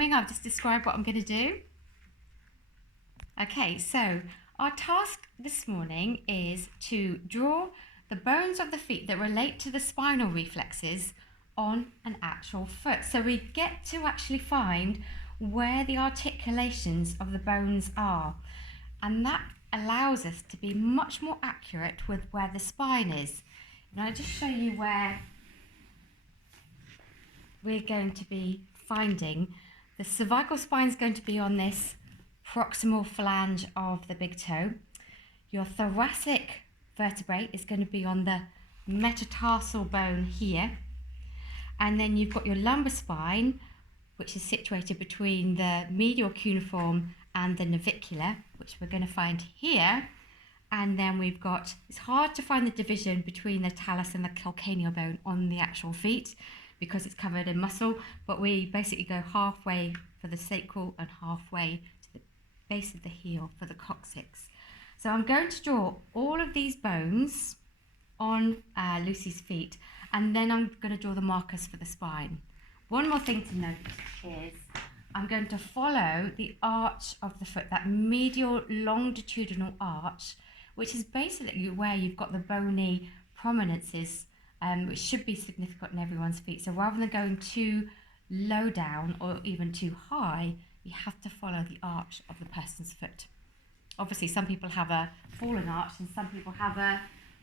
I've just described what I'm going to do. Okay, so our task this morning is to draw the bones of the feet that relate to the spinal reflexes on an actual foot. So we get to actually find where the articulations of the bones are, and that allows us to be much more accurate with where the spine is. And I'll just show you where we're going to be finding. The cervical spine is going to be on this proximal flange of the big toe. Your thoracic vertebrae is going to be on the metatarsal bone here. And then you've got your lumbar spine, which is situated between the medial cuneiform and the navicular, which we're going to find here. And then we've got, it's hard to find the division between the talus and the calcaneal bone on the actual feet because it's covered in muscle, but we basically go halfway for the sacral and halfway to the base of the heel for the coccyx. So I'm going to draw all of these bones on Lucy's feet, and then I'm going to draw the markers for the spine. One more thing to note is I'm going to follow the arch of the foot, that medial longitudinal arch, which is basically where you've got the bony prominences, which should be significant in everyone's feet. So rather than going too low down or even too high, you have to follow the arch of the person's foot. Obviously, some people have a fallen arch and some people have a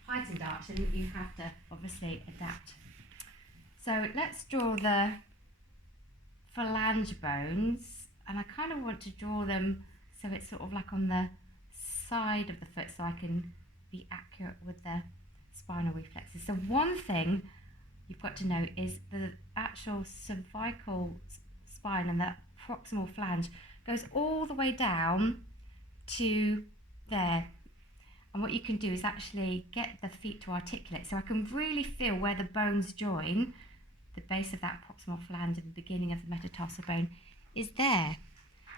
heightened arch, and you have to obviously adapt. So let's draw the phalange bones, and I kind of want to draw them so it's sort of like on the side of the foot so I can be accurate with the spinal reflexes. So one thing you've got to know is the actual cervical spine and that proximal flange goes all the way down to there. And what you can do is actually get the feet to articulate, so I can really feel where the bones join. The base of that proximal flange and the beginning of the metatarsal bone is there.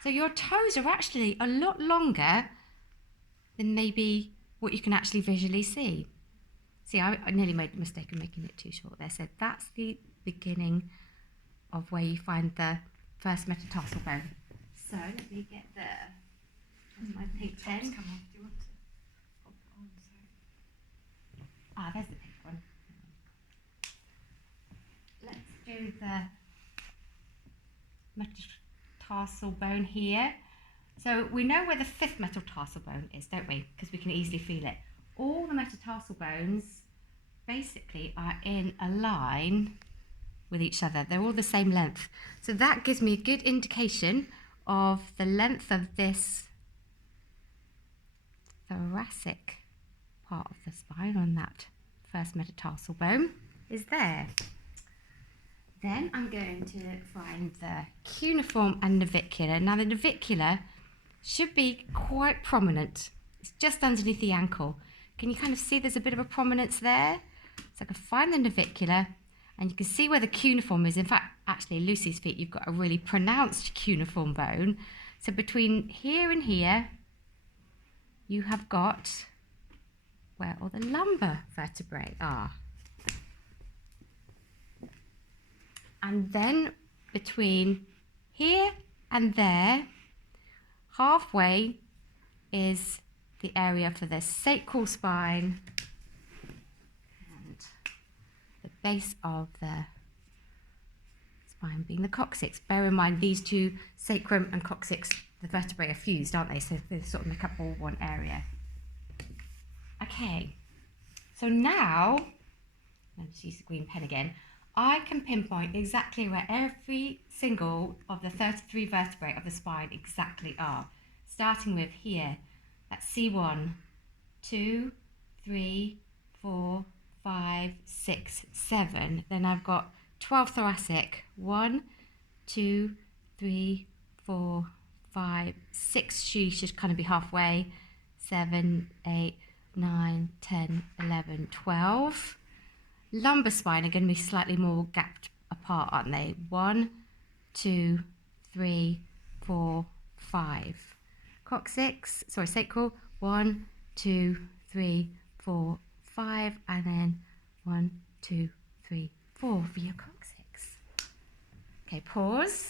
So your toes are actually a lot longer than maybe what you can actually visually see. See, I nearly made the mistake of making it too short there. So that's the beginning of where you find the first metatarsal bone. So let me get my pink pen. Come on. Do you want to pop it on? Ah, there's the pink one. Let's do the metatarsal bone here. So we know where the fifth metatarsal bone is, don't we? Because we can easily feel it. All the metatarsal bones basically are in a line with each other. They're all the same length. So that gives me a good indication of the length of this thoracic part of the spine on that first metatarsal bone is there. Then I'm going to find the cuneiform and navicular. Now the navicular should be quite prominent. It's just underneath the ankle. Can you kind of see there's a bit of a prominence there? So I can find the navicular, and you can see where the cuneiform is. In fact, actually, Lucy's feet, you've got a really pronounced cuneiform bone. So between here and here, you have got where all the lumbar vertebrae are. And then between here and there, halfway is the area for the sacral spine and the base of the spine being the coccyx. Bear in mind these two, sacrum and coccyx, the vertebrae are fused, aren't they? So they sort of make up all one area. Okay, so now, let's use the green pen again. I can pinpoint exactly where every single of the 33 vertebrae of the spine exactly are. Starting with here, that's C1, 2, 3, 4, 5, 6, 7. Then I've got 12 thoracic, 1, 2, 3, 4, 5, 6. She should kind of be halfway. 7, 8, 9, 10, 11, 12. Lumbar spine are going to be slightly more gapped apart, aren't they? 1, 2, 3, 4, 5. Coccyx, sorry, sacral, 1, 2, 3, 4, 5, and then 1, 2, 3, 4 for your coccyx. Okay, pause.